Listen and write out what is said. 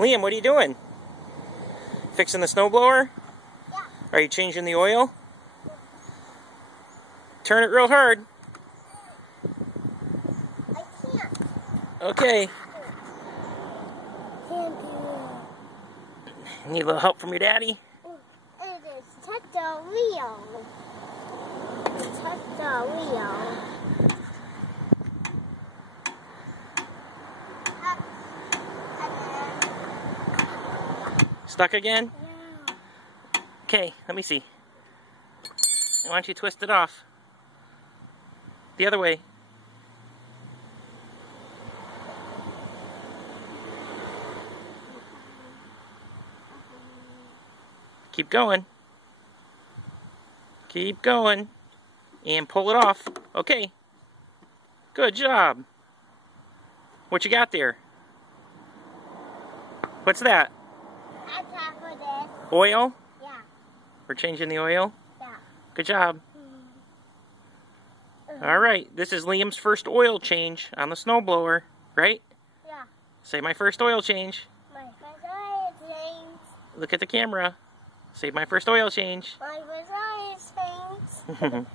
Liam, what are you doing? Fixing the snowblower? Yeah. Are you changing the oil? Yeah. Turn it real hard. I can't. Okay. Can't do it. Need a little help from your daddy? It is touch the wheel. Touch the wheel. Stuck again? Yeah. Okay, let me see. Why don't you twist it off? The other way. Keep going. Keep going. And pull it off. Okay. Good job. What you got there? What's that? On top of this. Oil? Yeah. We're changing the oil? Yeah. Good job. Alright, this is Liam's first oil change on the snowblower, right? Yeah. Say my first oil change. My first oil change. Look at the camera. Say my first oil change. My first oil change.